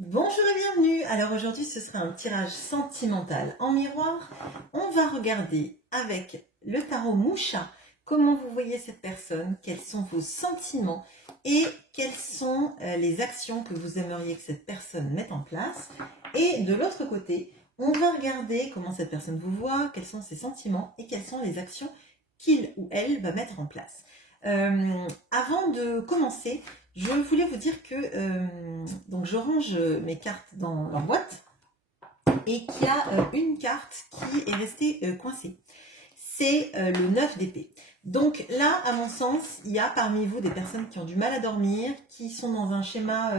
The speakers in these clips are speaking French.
Bonjour et bienvenue. Alors aujourd'hui ce sera un tirage sentimental en miroir. On va regarder avec le tarot Moucha comment vous voyez cette personne, quels sont vos sentiments et quelles sont les actions que vous aimeriez que cette personne mette en place. Et de l'autre côté, on va regarder comment cette personne vous voit, quels sont ses sentiments et quelles sont les actions qu'il ou elle va mettre en place. Avant de commencer, je voulais vous dire que donc je range mes cartes dans leur boîte et qu'il y a une carte qui est restée coincée. C'est le 9 d'épée. Donc là, à mon sens, il y a parmi vous des personnes qui ont du mal à dormir, qui sont dans un schéma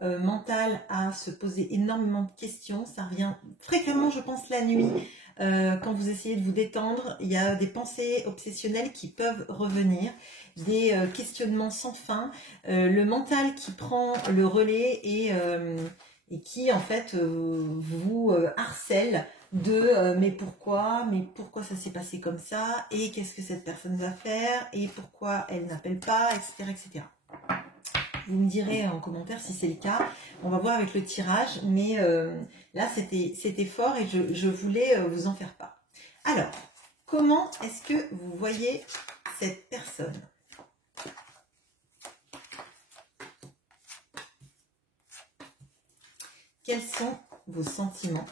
mental à se poser énormément de questions. Ça revient fréquemment, je pense, la nuit. Quand vous essayez de vous détendre, il y a des pensées obsessionnelles qui peuvent revenir, des questionnements sans fin, le mental qui prend le relais et qui en fait vous harcèle de mais pourquoi ça s'est passé comme ça, et qu'est-ce que cette personne va faire, et pourquoi elle n'appelle pas, etc., etc. Vous me direz en commentaire si c'est le cas. On va voir avec le tirage, mais là c'était fort et je voulais vous en faire part. Alors, comment est-ce que vous voyez cette personne? Quels sont vos sentiments?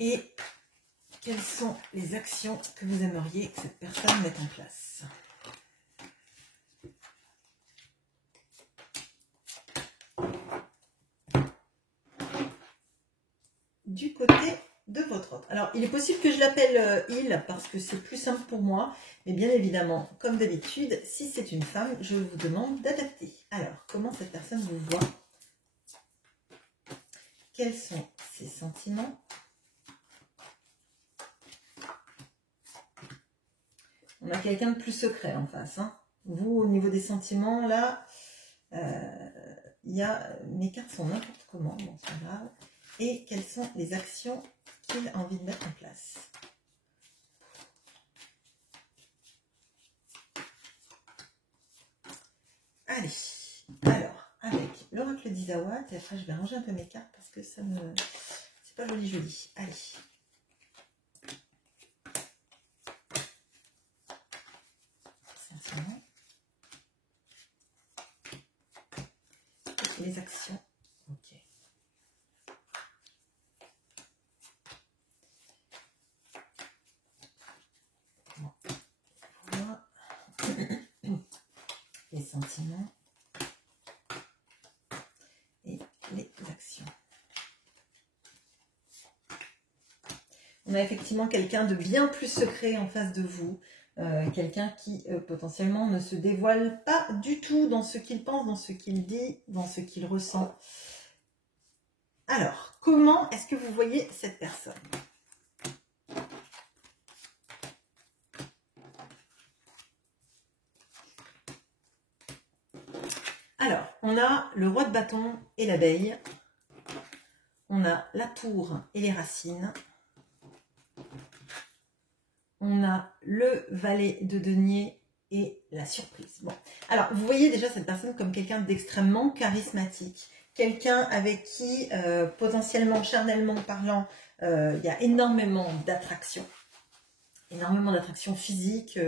Et quelles sont les actions que vous aimeriez que cette personne mette en place? Du côté de votre autre. Alors, il est possible que je l'appelle il parce que c'est plus simple pour moi. Mais bien évidemment, comme d'habitude, si c'est une femme, je vous demande d'adapter. Alors, comment cette personne vous voit? Quels sont ses sentiments? On a quelqu'un de plus secret en face. Hein. Vous, au niveau des sentiments, là, il y a... Mes cartes sont n'importe comment, bon, c'est pas grave. Et quelles sont les actions qu'il a envie de mettre en place? Allez, alors, avec l'oracle d'Isawa, et après je vais ranger un peu mes cartes parce que ça me... c'est pas joli. Allez. Sentiments. Et les actions. Ok. Voilà. Les sentiments. Et les actions. On a effectivement quelqu'un de bien plus secret en face de vous. Quelqu'un qui potentiellement ne se dévoile pas du tout dans ce qu'il pense, dans ce qu'il dit, dans ce qu'il ressent. Alors, comment est-ce que vous voyez cette personne? Alors, on a le roi de bâton et l'abeille. On a la tour et les racines. On a le valet de denier et la surprise. Bon, alors vous voyez déjà cette personne comme quelqu'un d'extrêmement charismatique, quelqu'un avec qui potentiellement, charnellement parlant, il y a énormément d'attraction physique,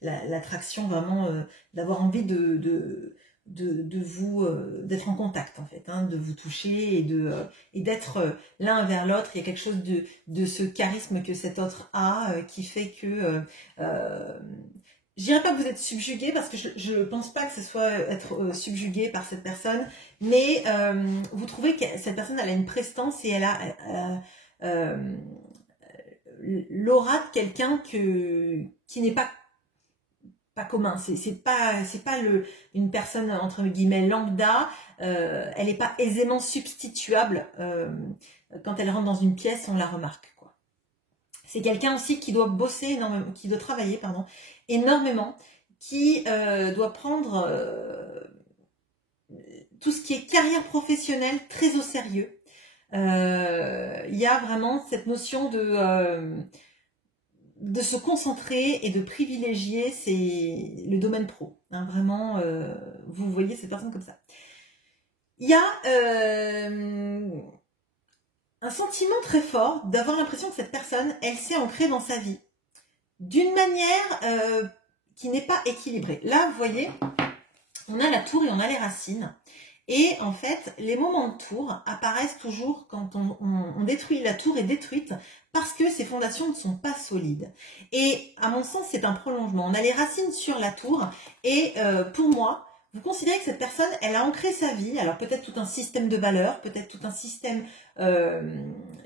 l'attraction vraiment d'avoir envie de vous d'être en contact en fait, hein, de vous toucher et d'être l'un vers l'autre. Il y a quelque chose de ce charisme que cet autre a qui fait que je dirais pas que vous êtes subjugué, parce que je ne pense pas que ce soit être subjugué par cette personne, mais vous trouvez que cette personne elle a une prestance et elle a l'aura de quelqu'un qui n'est pas commun. C'est pas une personne entre guillemets lambda. Elle n'est pas aisément substituable. Quand elle rentre dans une pièce, on la remarque, quoi. C'est quelqu'un aussi qui doit bosser énormément, qui doit travailler, pardon, énormément, qui doit prendre tout ce qui est carrière professionnelle très au sérieux. Il y a vraiment cette notion de se concentrer et de privilégier le domaine pro. Hein, vraiment, vous voyez cette personne comme ça. Il y a un sentiment très fort d'avoir l'impression que cette personne, elle s'est ancrée dans sa vie d'une manière qui n'est pas équilibrée. Là, vous voyez, on a la tour et on a les racines. Et en fait, les moments de tour apparaissent toujours quand on détruit. La tour est détruite parce que ses fondations ne sont pas solides. Et à mon sens, c'est un prolongement. On a les racines sur la tour et pour moi, vous considérez que cette personne, elle a ancré sa vie, alors peut-être tout un système de valeurs, peut-être tout un système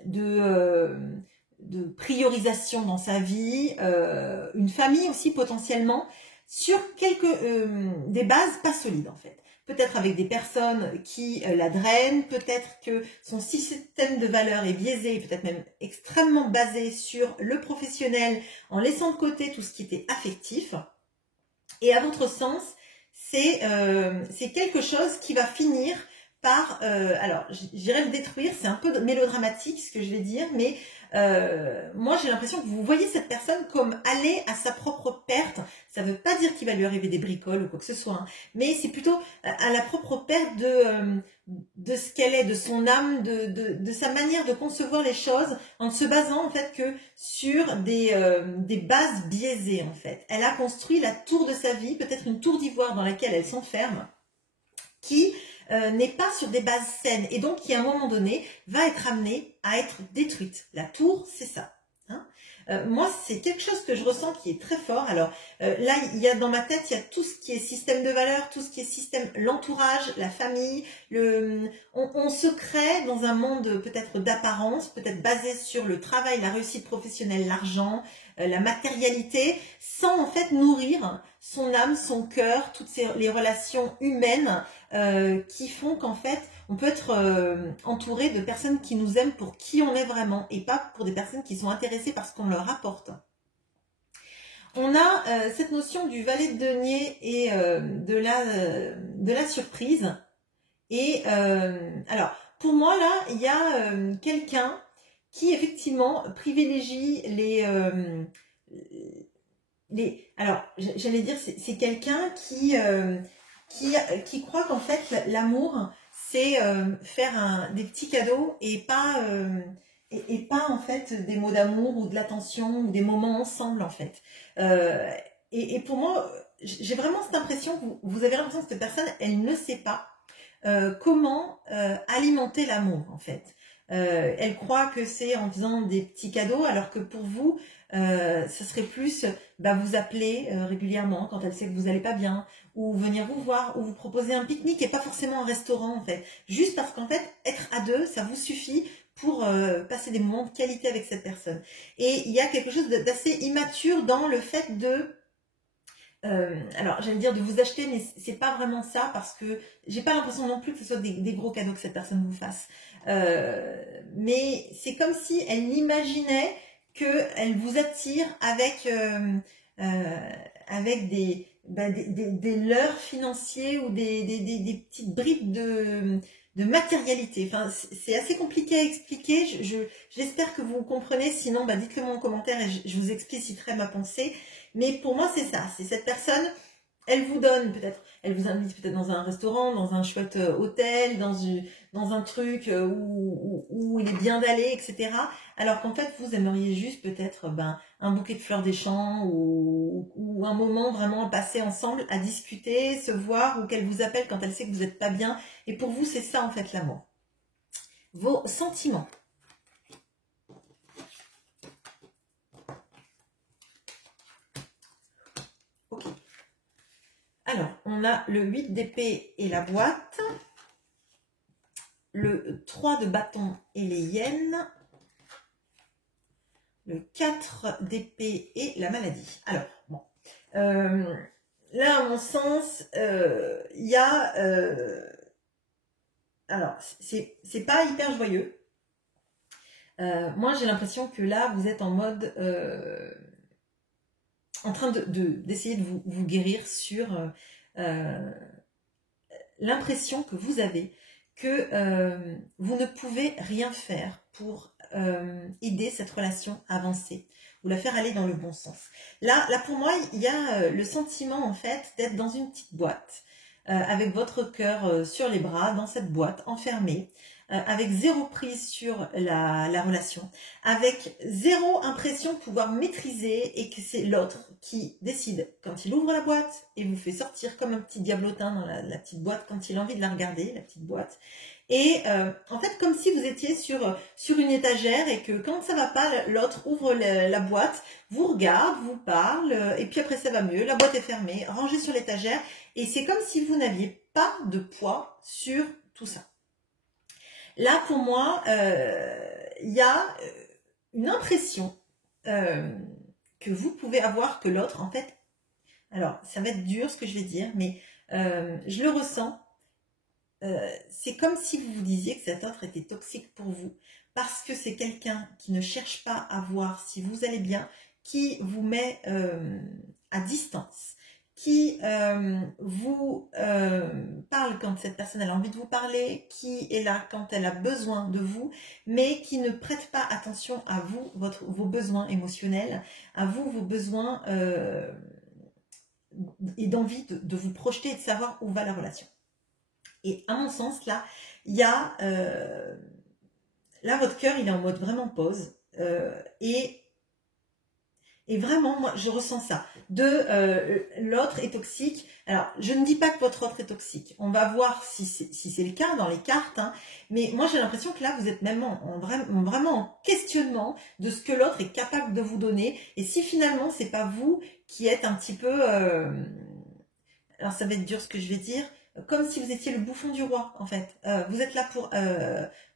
de priorisation dans sa vie, une famille aussi potentiellement, sur des bases pas solides en fait. Peut-être avec des personnes qui la drainent, peut-être que son système de valeurs est biaisé, peut-être même extrêmement basé sur le professionnel, en laissant de côté tout ce qui était affectif. Et à votre sens, c'est quelque chose qui va finir par, alors j'irais le détruire, c'est un peu mélodramatique ce que je vais dire, mais moi j'ai l'impression que vous voyez cette personne comme aller à sa propre perte. Ça ne veut pas dire qu'il va lui arriver des bricoles ou quoi que ce soit, hein, mais c'est plutôt à la propre perte de ce qu'elle est, de son âme, de sa manière de concevoir les choses, en se basant en fait que sur des bases biaisées en fait. Elle a construit la tour de sa vie, peut-être une tour d'ivoire dans laquelle elle s'enferme, qui n'est pas sur des bases saines et donc qui à un moment donné va être amenée à être détruite. La tour, c'est ça. Hein, moi, c'est quelque chose que je ressens qui est très fort. Alors là, il y a dans ma tête, il y a tout ce qui est système de valeurs, tout ce qui est système, l'entourage, la famille. On se crée dans un monde peut-être d'apparence, peut-être basé sur le travail, la réussite professionnelle, l'argent, la matérialité, sans en fait nourrir son âme, son cœur, toutes les relations humaines qui font qu'en fait, on peut être entouré de personnes qui nous aiment pour qui on est vraiment et pas pour des personnes qui sont intéressées par ce qu'on leur apporte. On a cette notion du valet de denier et de la surprise. Et alors, pour moi, là, il y a quelqu'un qui, effectivement, privilégie alors, j'allais dire, c'est quelqu'un qui croit qu'en fait, l'amour, c'est faire des petits cadeaux et pas en fait des mots d'amour ou de l'attention ou des moments ensemble en fait. Et pour moi, j'ai vraiment cette impression que vous avez l'impression que cette personne, elle ne sait pas comment alimenter l'amour en fait. Elle croit que c'est en faisant des petits cadeaux alors que pour vous, ce serait plus vous appeler régulièrement quand elle sait que vous n'allez pas bien, ou venir vous voir, ou vous proposer un pique-nique et pas forcément un restaurant en fait. Juste parce qu'en fait, être à deux, ça vous suffit pour passer des moments de qualité avec cette personne. Et il y a quelque chose d'assez immature dans le fait de... alors j'allais dire de vous acheter, mais c'est pas vraiment ça parce que j'ai pas l'impression non plus que ce soit des gros cadeaux que cette personne vous fasse. Mais c'est comme si elle imaginait qu'elle vous attire avec des leurres financiers ou des petites bribes de matérialité. Enfin, c'est assez compliqué à expliquer. J'espère que vous comprenez. Sinon, dites-le moi en commentaire et je vous expliciterai ma pensée. Mais pour moi, c'est ça. C'est cette personne, elle vous donne peut-être, elle vous invite peut-être dans un restaurant, dans un chouette hôtel, dans un truc où il est bien d'aller, etc. Alors qu'en fait, vous aimeriez juste peut-être un bouquet de fleurs des champs ou un moment vraiment passé ensemble à discuter, se voir, ou qu'elle vous appelle quand elle sait que vous n'êtes pas bien. Et pour vous, c'est ça en fait l'amour. Vos sentiments. Ok. Alors, on a le 8 d'épée et la boîte, le 3 de bâton et les hyènes, le 4 d'épée et la maladie. Alors, bon. Là, à mon sens, il y a... alors, c'est pas hyper joyeux. Moi, j'ai l'impression que là, vous êtes en mode... en train d'essayer de vous guérir sur la l'impression que vous avez que vous ne pouvez rien faire pour aider cette relation à avancer ou la faire aller dans le bon sens. Là pour moi, il y a le sentiment en fait d'être dans une petite boîte avec votre cœur sur les bras, dans cette boîte enfermée, avec zéro prise sur la relation, avec zéro impression de pouvoir maîtriser et que c'est l'autre qui décide quand il ouvre la boîte et vous fait sortir comme un petit diablotin dans la petite boîte quand il a envie de la regarder, la petite boîte. Et en fait, comme si vous étiez sur une étagère et que quand ça va pas, l'autre ouvre la boîte, vous regarde, vous parle, et puis après ça va mieux, la boîte est fermée, rangée sur l'étagère, et c'est comme si vous n'aviez pas de poids sur tout ça. Là, pour moi, il y a une impression que vous pouvez avoir que l'autre, en fait, alors ça va être dur ce que je vais dire, mais je le ressens, c'est comme si vous vous disiez que cet autre était toxique pour vous, parce que c'est quelqu'un qui ne cherche pas à voir si vous allez bien, qui vous met à distance, qui vous parle quand cette personne a envie de vous parler, qui est là quand elle a besoin de vous, mais qui ne prête pas attention à vous, vos besoins émotionnels, à vous, vos besoins et d'envie de vous projeter et de savoir où va la relation. Et à mon sens, là, il y a... là, votre cœur, il est en mode vraiment pause. Et vraiment, moi, je ressens ça. L'autre est toxique. Alors, je ne dis pas que votre autre est toxique. On va voir si c'est le cas dans les cartes. Hein. Mais moi, j'ai l'impression que là, vous êtes même vraiment en questionnement de ce que l'autre est capable de vous donner. Et si finalement, c'est pas vous qui êtes un petit peu... alors, ça va être dur ce que je vais dire. Comme si vous étiez le bouffon du roi, en fait. Vous êtes là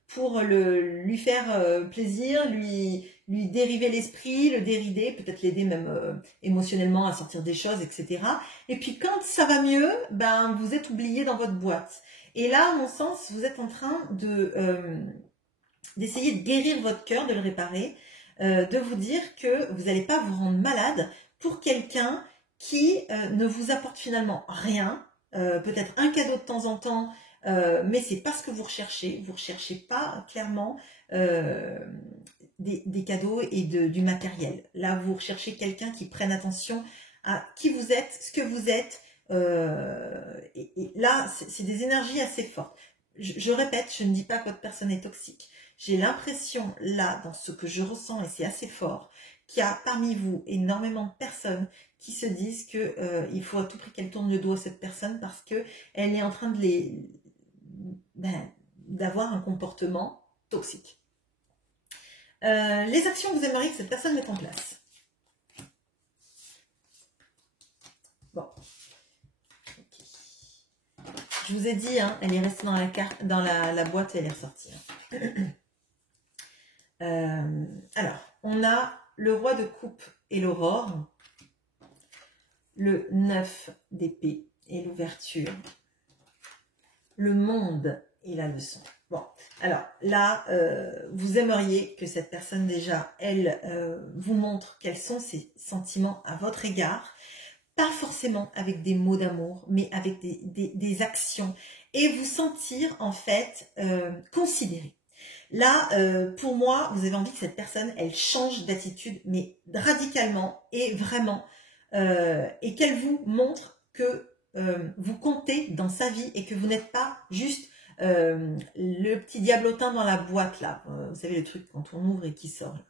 pour lui faire plaisir, lui dériver l'esprit, le dérider, peut-être l'aider même émotionnellement à sortir des choses, etc. Et puis quand ça va mieux, ben vous êtes oublié dans votre boîte. Et là, à mon sens, vous êtes en train d'essayer de guérir votre cœur, de le réparer, de vous dire que vous n'allez pas vous rendre malade pour quelqu'un qui ne vous apporte finalement rien, peut-être un cadeau de temps en temps, mais c'est pas ce que vous recherchez. Vous recherchez pas clairement des cadeaux et du matériel. Là, vous recherchez quelqu'un qui prenne attention à qui vous êtes, ce que vous êtes. Et là, c'est des énergies assez fortes. Je répète, je ne dis pas que votre personne est toxique. J'ai l'impression, là, dans ce que je ressens, et c'est assez fort, qu'il y a parmi vous énormément de personnes qui se disent que il faut à tout prix qu'elle tourne le dos à cette personne parce que elle est en train d'avoir un comportement toxique. Les actions que vous aimeriez que cette personne mette en place. Bon. Okay. Je vous ai dit, hein, elle est restée dans la boîte et elle est ressortie. Hein. Alors, on a le roi de coupe et l'aurore, le 9 d'épée et l'ouverture, le monde et la leçon. Bon, alors là, vous aimeriez que cette personne déjà, elle vous montre quels sont ses sentiments à votre égard, pas forcément avec des mots d'amour, mais avec des actions, et vous sentir en fait considéré. Là, pour moi, vous avez envie que cette personne, elle change d'attitude, mais radicalement et vraiment, et qu'elle vous montre que vous comptez dans sa vie et que vous n'êtes pas juste le petit diablotin dans la boîte là. Vous savez le truc quand on ouvre et qui sort. Là.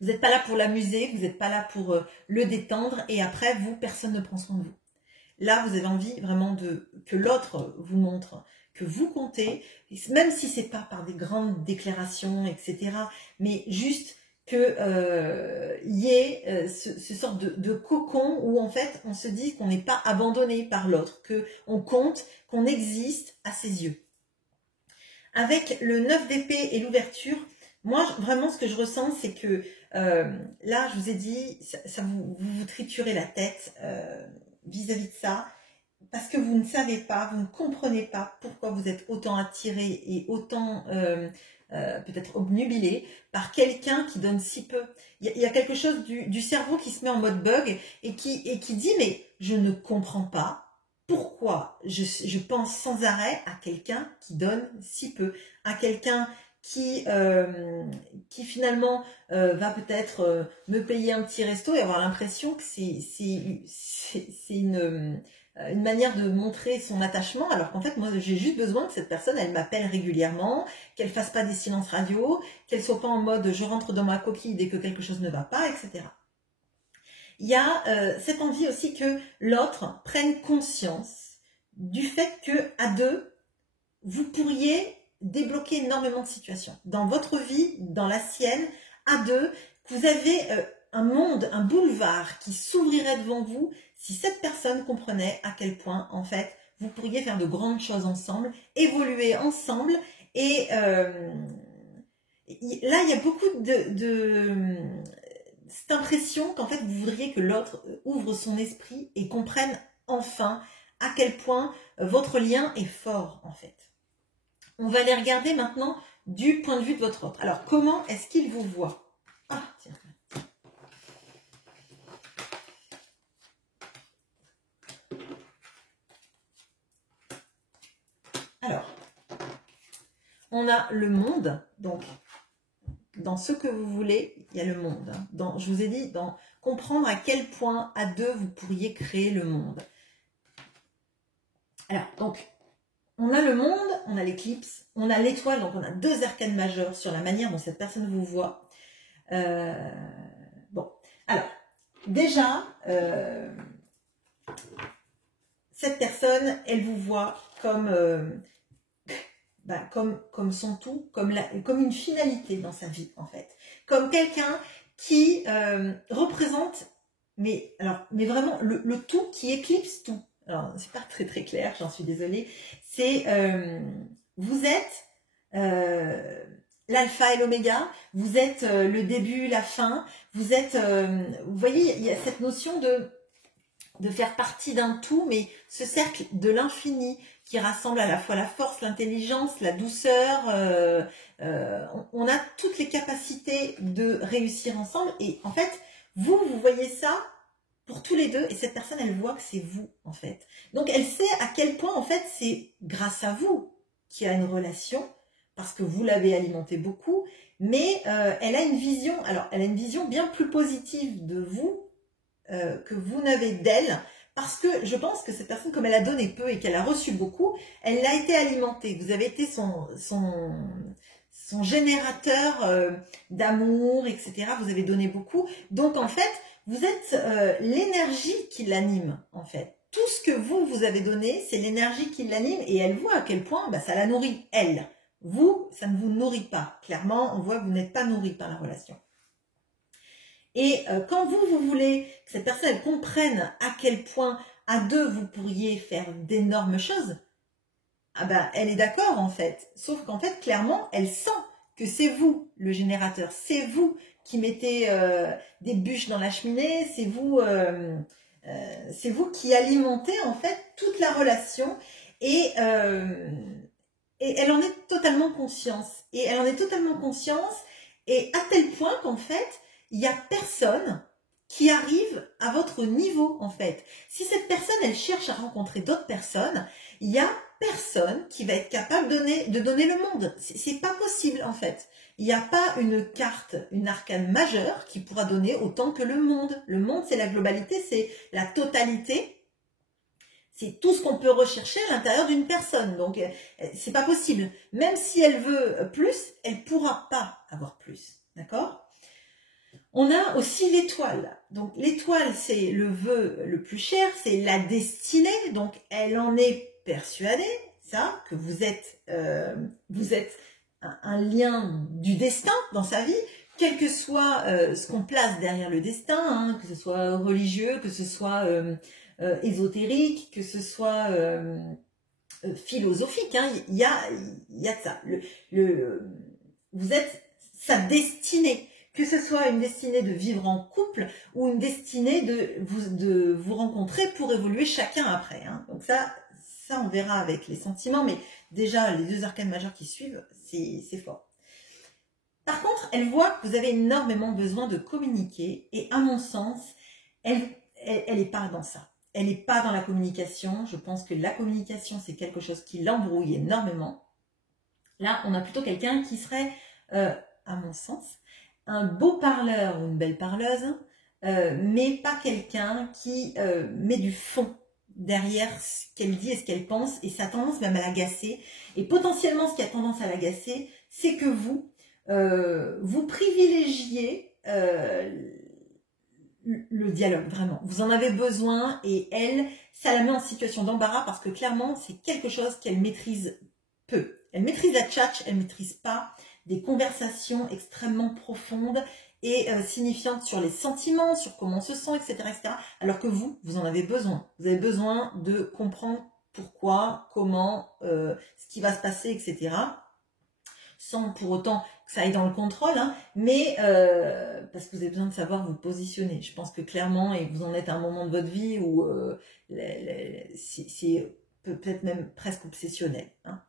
Vous n'êtes pas là pour l'amuser, vous n'êtes pas là pour le détendre et après vous, personne ne prend soin de vous. Là, vous avez envie vraiment que l'autre vous montre que vous comptez, même si c'est pas par des grandes déclarations, etc. Mais juste que y ait ce sorte de cocon où en fait on se dit qu'on n'est pas abandonné par l'autre, qu'on compte, qu'on existe à ses yeux. Avec le 9 d'épée et l'ouverture, moi vraiment ce que je ressens c'est que là je vous ai dit, ça vous triturez la tête vis-à-vis de ça, parce que vous ne savez pas, vous ne comprenez pas pourquoi vous êtes autant attiré et autant peut-être obnubilé par quelqu'un qui donne si peu. Il y a quelque chose du cerveau qui se met en mode bug et qui dit mais je ne comprends pas pourquoi je pense sans arrêt à quelqu'un qui donne si peu, à quelqu'un qui finalement va peut-être me payer un petit resto et avoir l'impression que c'est une manière de montrer son attachement, alors qu'en fait, moi, j'ai juste besoin que cette personne, elle m'appelle régulièrement, qu'elle fasse pas des silences radio, qu'elle soit pas en mode je rentre dans ma coquille dès que quelque chose ne va pas, etc. Il y a cette envie aussi que l'autre prenne conscience du fait que à deux, vous pourriez débloquer énormément de situations. Dans votre vie, dans la sienne, à deux, vous avez un monde, un boulevard qui s'ouvrirait devant vous si cette personne comprenait à quel point, en fait, vous pourriez faire de grandes choses ensemble, évoluer ensemble. Et là, il y a beaucoup cette impression qu'en fait, vous voudriez que l'autre ouvre son esprit et comprenne enfin à quel point votre lien est fort, en fait. On va aller regarder maintenant du point de vue de votre autre. Alors, comment est-ce qu'il vous voit? Ah, tiens. Alors, on a le monde, donc dans ce que vous voulez, il y a le monde. Je vous ai dit, dans comprendre à quel point à deux vous pourriez créer le monde. Alors, donc, on a le monde, on a l'éclipse, on a l'étoile, donc on a deux arcanes majeures sur la manière dont cette personne vous voit. Bon, alors, déjà, cette personne, elle vous voit comme son tout, comme une finalité dans sa vie, en fait. Comme quelqu'un qui représente, mais vraiment, le tout qui éclipse tout. Alors, c'est pas très très clair, j'en suis désolée. C'est, vous êtes l'alpha et l'oméga, vous êtes le début, la fin, vous êtes, vous voyez, il y a cette notion de faire partie d'un tout, mais ce cercle de l'infini qui rassemble à la fois la force, l'intelligence, la douceur, on a toutes les capacités de réussir ensemble, et en fait, vous voyez ça pour tous les deux, et cette personne, elle voit que c'est vous, en fait. Donc, elle sait à quel point, en fait, c'est grâce à vous qu'il y a une relation, parce que vous l'avez alimenté beaucoup, mais elle a une vision, alors, elle a une vision bien plus positive de vous que vous n'avez d'elle, parce que je pense que cette personne, comme elle a donné peu et qu'elle a reçu beaucoup, elle a été alimentée. Vous avez été son générateur d'amour, etc. Vous avez donné beaucoup. Donc, en fait, vous êtes l'énergie qui l'anime, en fait. Tout ce que vous avez donné, c'est l'énergie qui l'anime, et elle voit à quel point ça la nourrit, elle. Vous, ça ne vous nourrit pas. Clairement, on voit que vous n'êtes pas nourri par la relation. Et quand vous voulez que cette personne elle comprenne à quel point à deux vous pourriez faire d'énormes choses, elle est d'accord en fait. Sauf qu'en fait, clairement, elle sent que c'est vous le générateur, c'est vous qui mettez des bûches dans la cheminée, c'est vous qui alimentez en fait toute la relation, et elle en est totalement conscience. Et elle en est totalement conscience, et à tel point qu'en fait, il n'y a personne qui arrive à votre niveau, en fait. Si cette personne, elle cherche à rencontrer d'autres personnes, il n'y a personne qui va être capable de donner le monde. C'est pas possible, en fait. Il n'y a pas une carte, une arcane majeure qui pourra donner autant que le monde. Le monde, c'est la globalité, c'est la totalité. C'est tout ce qu'on peut rechercher à l'intérieur d'une personne. Donc, c'est pas possible. Même si elle veut plus, elle ne pourra pas avoir plus. D'accord ? On a aussi l'étoile. Donc l'étoile, c'est le vœu le plus cher, c'est la destinée. Donc elle en est persuadée, ça, que vous êtes un lien du destin dans sa vie, quel que soit ce qu'on place derrière le destin, hein, que ce soit religieux, que ce soit ésotérique, que ce soit philosophique. Hein, il y a de ça. Vous êtes sa destinée. Que ce soit une destinée de vivre en couple ou une destinée de vous rencontrer pour évoluer chacun après. Hein. Donc ça, on verra avec les sentiments, mais déjà, les deux arcanes majeures qui suivent, c'est fort. Par contre, elle voit que vous avez énormément besoin de communiquer, et à mon sens, elle est pas dans ça. elle n'est pas dans la communication. Je pense que la communication, c'est quelque chose qui l'embrouille énormément. Là, on a plutôt quelqu'un qui serait, à mon sens, un beau parleur ou une belle parleuse, mais pas quelqu'un qui met du fond derrière ce qu'elle dit et ce qu'elle pense, et ça a tendance même à l'agacer. Et potentiellement, ce qui a tendance à l'agacer, c'est que vous privilégiez le dialogue, vraiment. Vous en avez besoin, et elle, ça la met en situation d'embarras, parce que clairement, c'est quelque chose qu'elle maîtrise peu. Elle maîtrise la tchatch, elle ne maîtrise pas des conversations extrêmement profondes et signifiantes sur les sentiments, sur comment on se sent, etc., etc. Alors que vous en avez besoin. Vous avez besoin de comprendre pourquoi, comment, ce qui va se passer, etc. Sans pour autant que ça aille dans le contrôle, hein, mais parce que vous avez besoin de savoir vous positionner. Je pense que clairement, et vous en êtes à un moment de votre vie où c'est peut-être même presque obsessionnel, hein.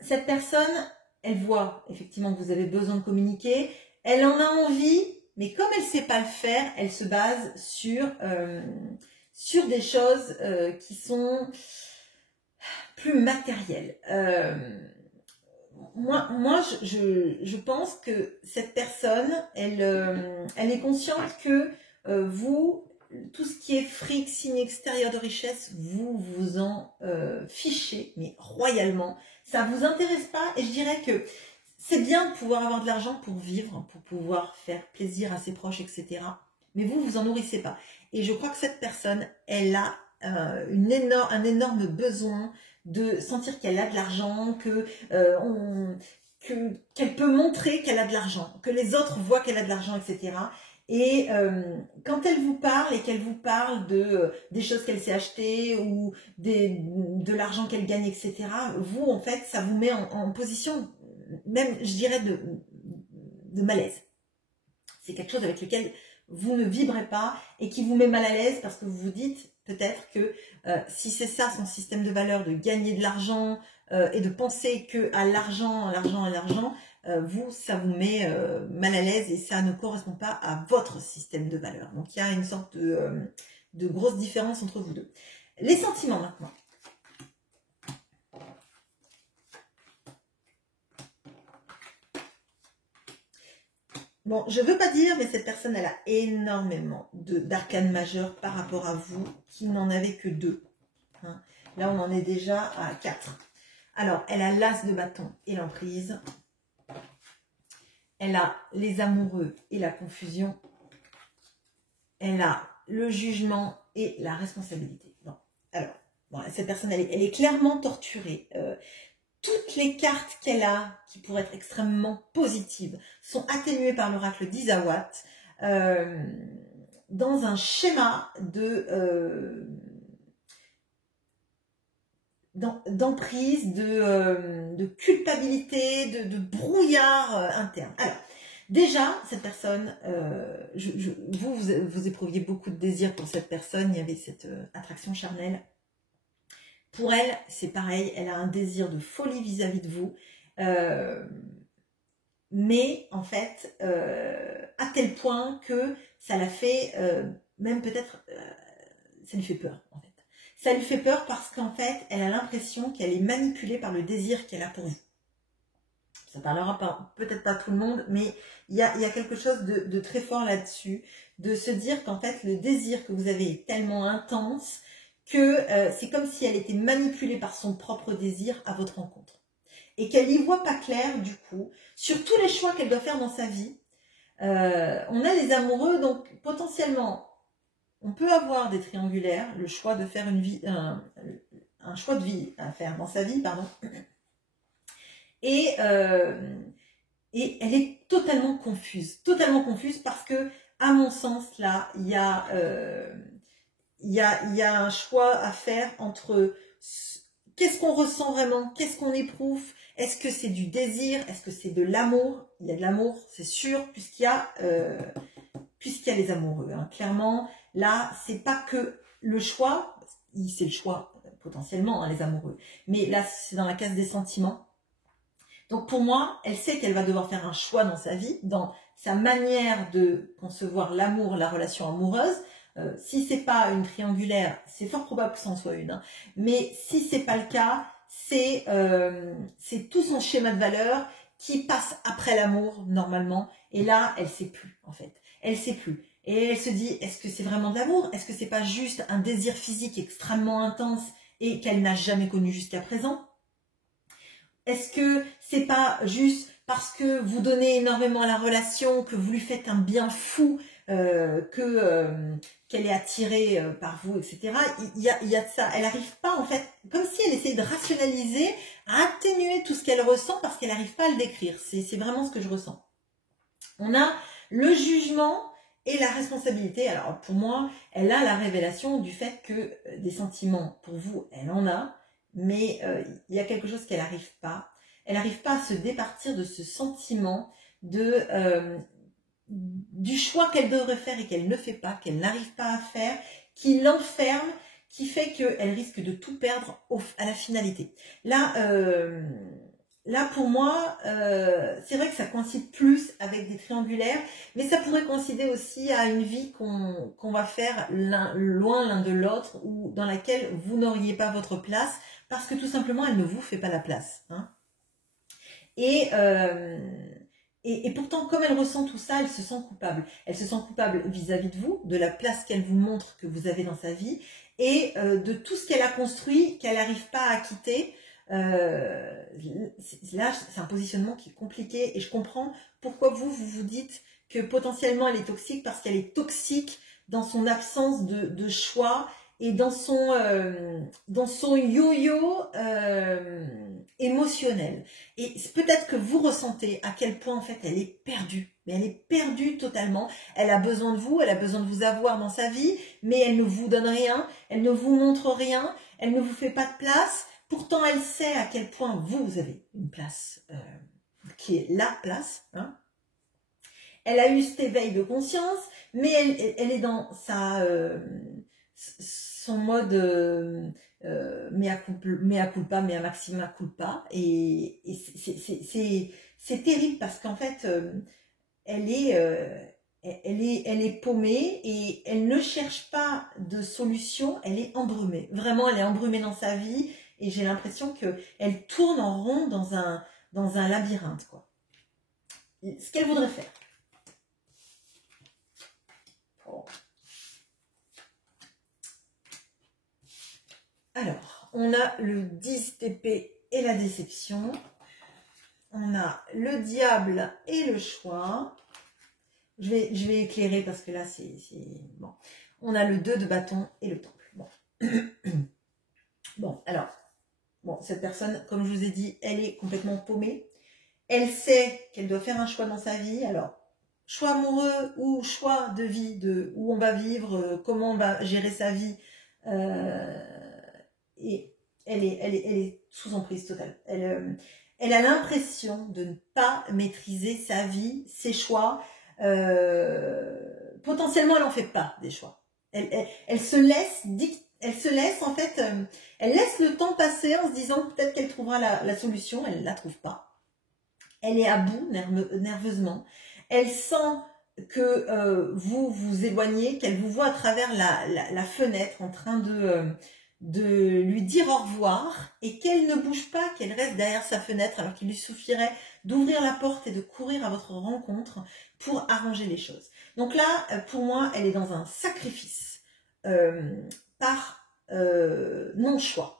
Cette personne, elle voit effectivement que vous avez besoin de communiquer, elle en a envie, mais comme elle ne sait pas le faire, elle se base sur des choses qui sont plus matérielles. Moi je pense que cette personne, elle est consciente que vous, tout ce qui est fric, signe extérieur de richesse, vous en fichez, mais royalement. Ça vous intéresse pas, et je dirais que c'est bien de pouvoir avoir de l'argent pour vivre, pour pouvoir faire plaisir à ses proches, etc. Mais vous en nourrissez pas. Et je crois que cette personne, elle a un énorme besoin de sentir qu'elle a de l'argent, qu'elle peut montrer qu'elle a de l'argent, que les autres voient qu'elle a de l'argent, etc. Et quand elle vous parle, et qu'elle vous parle des choses qu'elle s'est achetées ou de l'argent qu'elle gagne, etc., vous, en fait, ça vous met en position, même, je dirais, de malaise. C'est quelque chose avec lequel vous ne vibrez pas et qui vous met mal à l'aise, parce que vous vous dites peut-être que si c'est ça son système de valeur, de gagner de l'argent et de penser que à l'argent, ça vous met mal à l'aise, et ça ne correspond pas à votre système de valeur. Donc il y a une sorte de grosse différence entre vous deux. Les sentiments maintenant. Bon, je ne veux pas dire, mais cette personne, elle a énormément d'arcanes majeures par rapport à vous, qui n'en avez que 2. Hein. Là, on en est déjà à 4. Alors, elle a l'as de bâton et l'emprise. Elle a les amoureux et la confusion. Elle a le jugement et la responsabilité. Bon. Alors, bon, cette personne, elle est clairement torturée. Toutes les cartes qu'elle a, qui pourraient être extrêmement positives, sont atténuées par l'oracle d'Isawat dans un schéma d'emprise, de culpabilité, de brouillard interne. Alors, déjà, cette personne, vous éprouviez beaucoup de désir pour cette personne, il y avait cette attraction charnelle. Pour elle, c'est pareil, elle a un désir de folie vis-à-vis de vous, mais en fait, à tel point que ça la fait, même peut-être, ça lui fait peur, en fait. Ça lui fait peur parce qu'en fait, elle a l'impression qu'elle est manipulée par le désir qu'elle a pour vous. Ça parlera peut-être pas à tout le monde, mais il y a quelque chose de très fort là-dessus, de se dire qu'en fait, le désir que vous avez est tellement intense que c'est comme si elle était manipulée par son propre désir à votre rencontre. Et qu'elle n'y voit pas clair, du coup, sur tous les choix qu'elle doit faire dans sa vie. On a les amoureux, donc potentiellement, on peut avoir des triangulaires, le choix de faire un choix de vie à faire dans sa vie, pardon. Et elle est totalement confuse parce que, à mon sens, là, il y a un choix à faire entre qu'est-ce qu'on ressent vraiment, qu'est-ce qu'on éprouve, est-ce que c'est du désir, est-ce que c'est de l'amour. Il y a de l'amour, c'est sûr, puisqu'il y a les amoureux. Hein. Clairement, là, c'est pas que le choix, c'est le choix potentiellement, hein, les amoureux, mais là, c'est dans la case des sentiments. Donc pour moi, elle sait qu'elle va devoir faire un choix dans sa vie, dans sa manière de concevoir l'amour, la relation amoureuse, Si c'est pas une triangulaire, c'est fort probable que ce en soit une, hein. Mais si c'est pas le cas, c'est tout son schéma de valeurs qui passe après l'amour normalement. Et là, elle sait plus en fait. Elle sait plus. Et elle se dit, est-ce que c'est vraiment de l'amour? Est-ce que c'est pas juste un désir physique extrêmement intense et qu'elle n'a jamais connu jusqu'à présent? Est-ce que c'est pas juste parce que vous donnez énormément à la relation, que vous lui faites un bien fou, qu'elle est attirée par vous, etc. Il y a de ça. Elle n'arrive pas, en fait, comme si elle essayait de rationaliser, à atténuer tout ce qu'elle ressent parce qu'elle n'arrive pas à le décrire. C'est vraiment ce que je ressens. On a le jugement et la responsabilité. Alors pour moi, elle a la révélation du fait que des sentiments, pour vous, elle en a, mais il y a quelque chose qu'elle n'arrive pas. Elle n'arrive pas à se départir de ce sentiment du choix qu'elle devrait faire et qu'elle ne fait pas, qu'elle n'arrive pas à faire, qui l'enferme, qui fait qu'elle risque de tout perdre à la finalité. Là, pour moi, c'est vrai que ça coïncide plus avec des triangulaires, mais ça pourrait coïncider aussi à une vie qu'on va faire loin l'un de l'autre, ou dans laquelle vous n'auriez pas votre place, parce que tout simplement, elle ne vous fait pas la place, hein. Et pourtant, comme elle ressent tout ça, elle se sent coupable. Elle se sent coupable vis-à-vis de vous, de la place qu'elle vous montre que vous avez dans sa vie, et de tout ce qu'elle a construit, qu'elle n'arrive pas à quitter. Là, c'est un positionnement qui est compliqué, et je comprends pourquoi vous vous dites que potentiellement elle est toxique, parce qu'elle est toxique dans son absence de choix, et dans son yo-yo émotionnel. Et peut-être que vous ressentez à quel point en fait elle est perdue. Mais elle est perdue totalement. Elle a besoin de vous, elle a besoin de vous avoir dans sa vie, mais elle ne vous donne rien, elle ne vous montre rien, elle ne vous fait pas de place. Pourtant, elle sait à quel point vous avez une place qui est la place, hein. Elle a eu cet éveil de conscience, mais elle est dans son mode mea culpa, mea maxima culpa, et c'est terrible parce qu'en fait elle est paumée et elle ne cherche pas de solution, elle est embrumée, vraiment elle est embrumée dans sa vie, et j'ai l'impression qu'elle tourne en rond dans un labyrinthe, quoi. Ce qu'elle voudrait faire. Oh. Alors, on a le 10 d'épée et la déception. On a le diable et le choix. Je vais éclairer parce que là, c'est bon. On a le 2 de bâton et le temple. Bon. Bon, alors, cette personne, comme je vous ai dit, elle est complètement paumée. Elle sait qu'elle doit faire un choix dans sa vie. Alors, choix amoureux ou choix de vie, où on va vivre, comment on va gérer sa vie. Et elle est sous emprise totale. Elle a l'impression de ne pas maîtriser sa vie, ses choix. Potentiellement, elle n'en fait pas des choix. Elle se laisse en fait, elle laisse le temps passer en se disant peut-être qu'elle trouvera la solution. Elle ne la trouve pas. Elle est à bout nerveusement. Elle sent que vous vous éloignez, qu'elle vous voit à travers la fenêtre en train de lui dire au revoir, et qu'elle ne bouge pas, qu'elle reste derrière sa fenêtre, alors qu'il lui suffirait d'ouvrir la porte et de courir à votre rencontre pour arranger les choses. Donc là, pour moi, elle est dans un sacrifice par non-choix.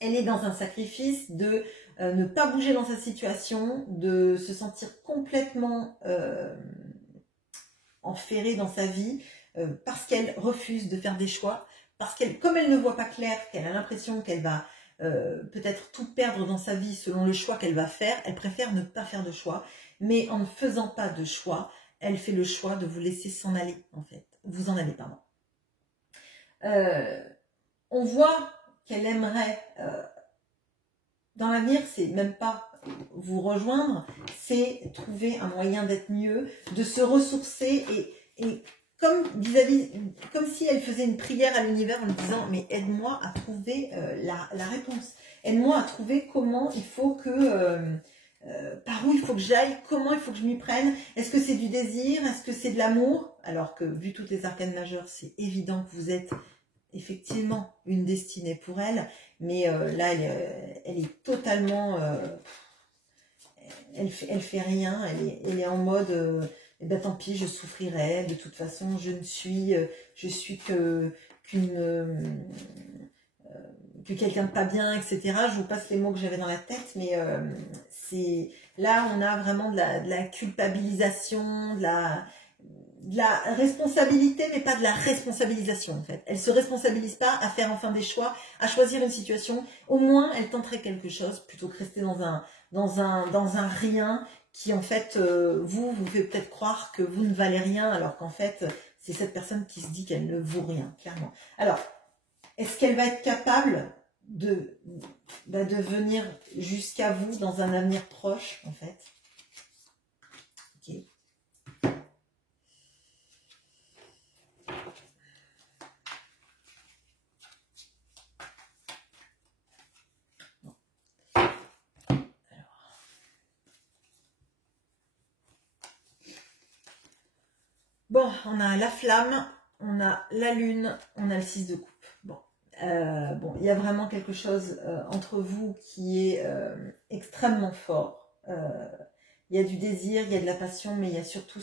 Elle est dans un sacrifice de ne pas bouger dans sa situation, de se sentir complètement enferrée dans sa vie, parce qu'elle refuse de faire des choix, parce qu'elle, comme elle ne voit pas clair, qu'elle a l'impression qu'elle va peut-être tout perdre dans sa vie selon le choix qu'elle va faire, elle préfère ne pas faire de choix. Mais en ne faisant pas de choix, elle fait le choix de vous laisser s'en aller, en fait. Vous en allez, pardon. On voit qu'elle aimerait, dans l'avenir, c'est même pas vous rejoindre, c'est trouver un moyen d'être mieux, de se ressourcer, et comme si elle faisait une prière à l'univers en lui disant, mais aide-moi à trouver la réponse. Aide-moi à trouver comment il faut que par où il faut que j'aille, comment il faut que je m'y prenne, est-ce que c'est du désir, est-ce que c'est de l'amour, alors que vu toutes les arcanes majeures, c'est évident que vous êtes effectivement une destinée pour elle, mais là elle est totalement, elle fait rien, elle est en mode, eh ben, tant pis, je souffrirai, de toute façon je suis que quelqu'un de pas bien, etc. Je vous passe les mots que j'avais dans la tête, mais c'est là on a vraiment de la culpabilisation, de la responsabilité, mais pas de la responsabilisation en fait. Elle se responsabilise pas à faire enfin des choix, à choisir une situation. Au moins, elle tenterait quelque chose plutôt que rester dans un rien qui en fait vous fait peut-être croire que vous ne valez rien, alors qu'en fait c'est cette personne qui se dit qu'elle ne vaut rien, clairement. Alors, est-ce qu'elle va être capable de venir jusqu'à vous dans un avenir proche, en fait? Ok. Bon, on a la flamme, on a la lune, on a le 6 de coupe. Bon, il y a vraiment quelque chose entre vous qui est extrêmement fort. Il y a du désir, il y a de la passion, mais il y a surtout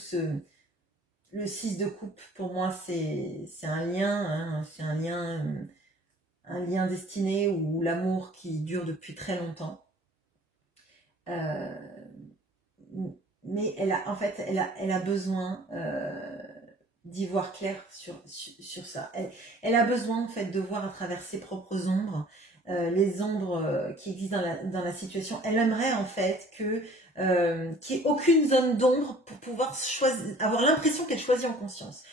le 6 de coupe. Pour moi, c'est un lien, hein, c'est un lien destiné ou l'amour qui dure depuis très longtemps. Mais elle a besoin d'y voir clair sur ça. Elle a besoin en fait de voir à travers ses propres ombres, les ombres qui existent dans la situation. Elle aimerait en fait qu'il n'y ait aucune zone d'ombre pour pouvoir avoir l'impression qu'elle choisit en conscience.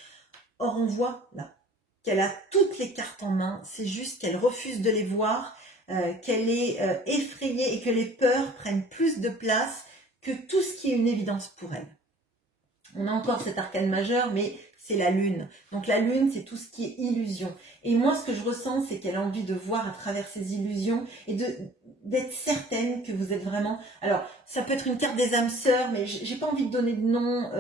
Or on voit là qu'elle a toutes les cartes en main, c'est juste qu'elle refuse de les voir, qu'elle est effrayée et que les peurs prennent plus de place que tout ce qui est une évidence pour elle. On a encore cet arcane majeur, mais c'est la lune. Donc la lune, c'est tout ce qui est illusion. Et moi, ce que je ressens, c'est qu'elle a envie de voir à travers ces illusions et d'être certaine que vous êtes vraiment... Alors, ça peut être une carte des âmes sœurs, mais j'ai pas envie de donner de nom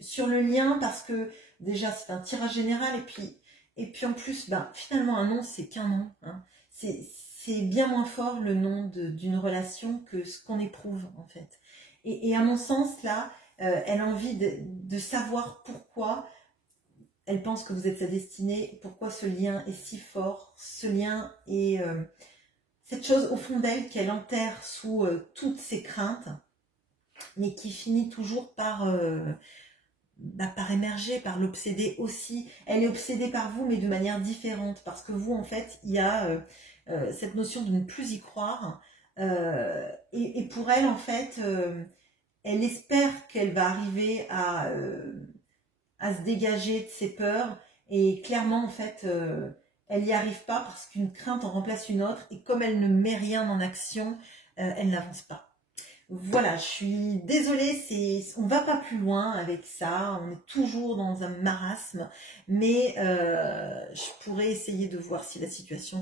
sur le lien parce que déjà, c'est un tirage général et puis en plus, finalement, un nom, c'est qu'un nom. Hein. C'est bien moins fort le nom d'une relation que ce qu'on éprouve, en fait. Et à mon sens, là, elle a envie de savoir pourquoi elle pense que vous êtes sa destinée, pourquoi ce lien est si fort, ce lien est cette chose au fond d'elle qu'elle enterre sous toutes ses craintes, mais qui finit toujours par émerger, par l'obséder aussi. Elle est obsédée par vous, mais de manière différente, parce que vous, en fait, il y a cette notion de ne plus y croire, et pour elle, en fait... elle espère qu'elle va arriver à se dégager de ses peurs et clairement en fait elle n'y arrive pas parce qu'une crainte en remplace une autre et comme elle ne met rien en action, elle n'avance pas. Voilà, je suis désolée, on ne va pas plus loin avec ça, on est toujours dans un marasme, mais je pourrais essayer de voir si la situation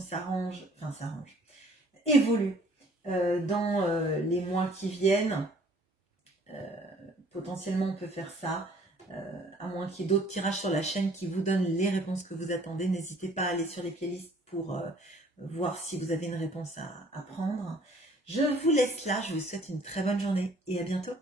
évolue dans les mois qui viennent. Potentiellement on peut faire ça, à moins qu'il y ait d'autres tirages sur la chaîne qui vous donnent les réponses que vous attendez. N'hésitez pas à aller sur les playlists pour voir si vous avez une réponse à prendre. Je vous laisse là, je vous souhaite une très bonne journée et à bientôt.